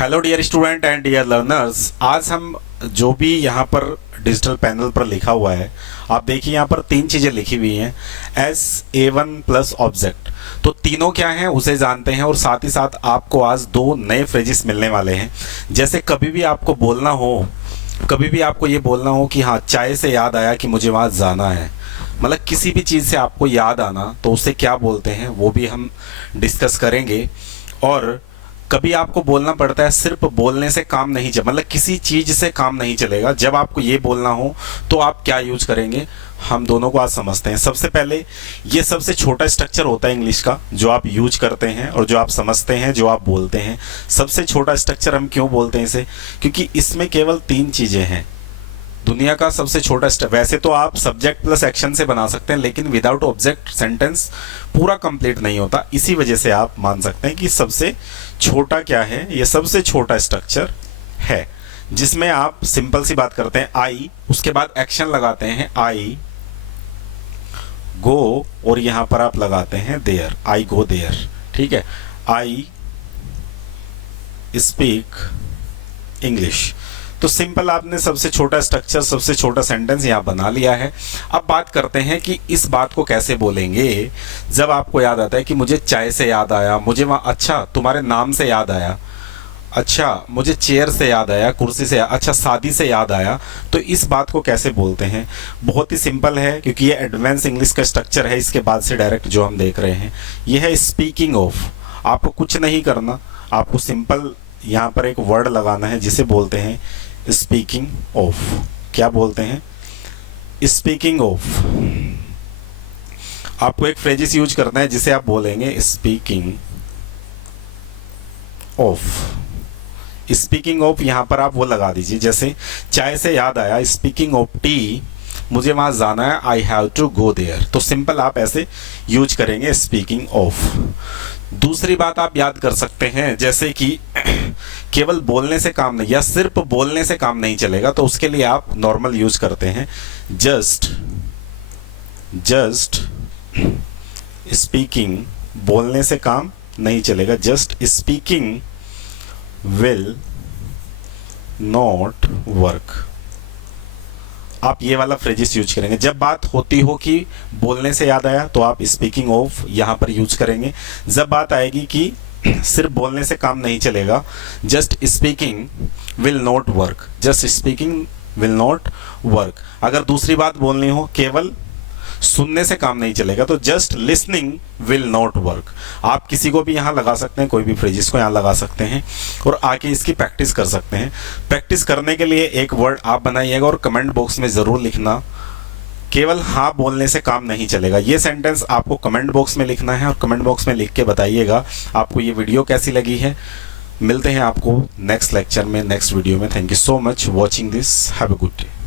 Hello dear student and dear learners, आज हम जो भी यहाँ पर डिजिटल पैनल पर लिखा हुआ है, आप देखिए यहाँ पर तीन चीज़ें लिखी हुई हैं SA1 प्लस ऑब्जेक्ट। तो तीनों क्या हैं उसे जानते हैं और साथ ही साथ आपको आज दो नए फ्रेजेस मिलने वाले हैं। जैसे कभी भी आपको बोलना हो, कभी भी आपको ये बोलना हो कि हाँ चाय से याद आया कि मुझे वहाँ जाना है, मतलब किसी भी चीज़ से आपको याद आना, तो उसे क्या बोलते हैं वो भी हम डिस्कस करेंगे। और कभी आपको बोलना पड़ता है, सिर्फ बोलने से काम नहीं चल, मतलब किसी चीज़ से काम नहीं चलेगा। जब आपको ये बोलना हो तो आप क्या यूज करेंगे, हम दोनों को आज समझते हैं। सबसे पहले ये सबसे छोटा स्ट्रक्चर होता है इंग्लिश का जो आप यूज करते हैं और जो आप समझते हैं, जो आप बोलते हैं। सबसे छोटा स्ट्रक्चर हम क्यों बोलते हैं इसे, क्योंकि इसमें केवल तीन चीज़ें हैं। दुनिया का सबसे छोटा वैसे तो आप सब्जेक्ट प्लस एक्शन से बना सकते हैं, लेकिन विदाउट ऑब्जेक्ट सेंटेंस पूरा कंप्लीट नहीं होता। इसी वजह से आप मान सकते हैं कि सबसे छोटा क्या है, ये सबसे छोटा स्ट्रक्चर है जिसमें आप सिंपल सी बात करते हैं आई, उसके बाद एक्शन लगाते हैं आई गो, और यहां पर आप लगाते हैं देयर, आई गो देयर। ठीक है, आई स्पीक इंग्लिश। तो सिंपल आपने सबसे छोटा स्ट्रक्चर, सबसे छोटा सेंटेंस यहाँ बना लिया है। अब बात करते हैं कि इस बात को कैसे बोलेंगे। जब आपको याद आता है कि मुझे चाय से याद आया, मुझे वहाँ, अच्छा तुम्हारे नाम से याद आया, अच्छा मुझे चेयर से याद आया, कुर्सी से, अच्छा शादी से याद आया, तो इस बात को कैसे बोलते हैं। बहुत ही सिंपल है, क्योंकि ये एडवांस इंग्लिश का स्ट्रक्चर है। इसके बाद से डायरेक्ट जो हम देख रहे हैं ये है स्पीकिंग ऑफ। आपको कुछ नहीं करना, आपको सिंपल यहाँ पर एक वर्ड लगाना है जिसे बोलते हैं स्पीकिंग ऑफ। क्या बोलते हैं, स्पीकिंग ऑफ। आपको एक फ्रेजेस यूज करना है जिसे आप बोलेंगे स्पीकिंग ऑफ। स्पीकिंग ऑफ यहां पर आप वो लगा दीजिए, जैसे चाय से याद आया, स्पीकिंग ऑफ टी, मुझे वहां जाना है, I have to go there. तो सिंपल आप ऐसे यूज करेंगे स्पीकिंग ऑफ। दूसरी बात आप याद कर सकते हैं, जैसे कि केवल बोलने से काम नहीं, या सिर्फ बोलने से काम नहीं चलेगा, तो उसके लिए आप नॉर्मल यूज करते हैं जस्ट स्पीकिंग। बोलने से काम नहीं चलेगा, just speaking will not work. आप ये वाला फ्रेजेस यूज करेंगे। जब बात होती हो कि बोलने से याद आया तो आप स्पीकिंग ऑफ यहाँ पर यूज करेंगे। जब बात आएगी कि सिर्फ बोलने से काम नहीं चलेगा, just speaking will not work, just speaking will not work. अगर दूसरी बात बोलनी हो, केवल सुनने से काम नहीं चलेगा, तो just listening will not work. आप किसी को भी यहाँ लगा सकते हैं, कोई भी फ्रेजेस को यहाँ लगा सकते हैं और आके इसकी प्रैक्टिस कर सकते हैं। प्रैक्टिस करने के लिए एक वर्ड आप बनाइएगा और कमेंट बॉक्स में ज़रूर लिखना, केवल हाँ बोलने से काम नहीं चलेगा। ये सेंटेंस आपको कमेंट बॉक्स में लिखना है और कमेंट बॉक्स में लिख के बताइएगा आपको ये वीडियो कैसी लगी है। मिलते हैं आपको नेक्स्ट लेक्चर में, नेक्स्ट वीडियो में। Thank you so much watching this, have a good day.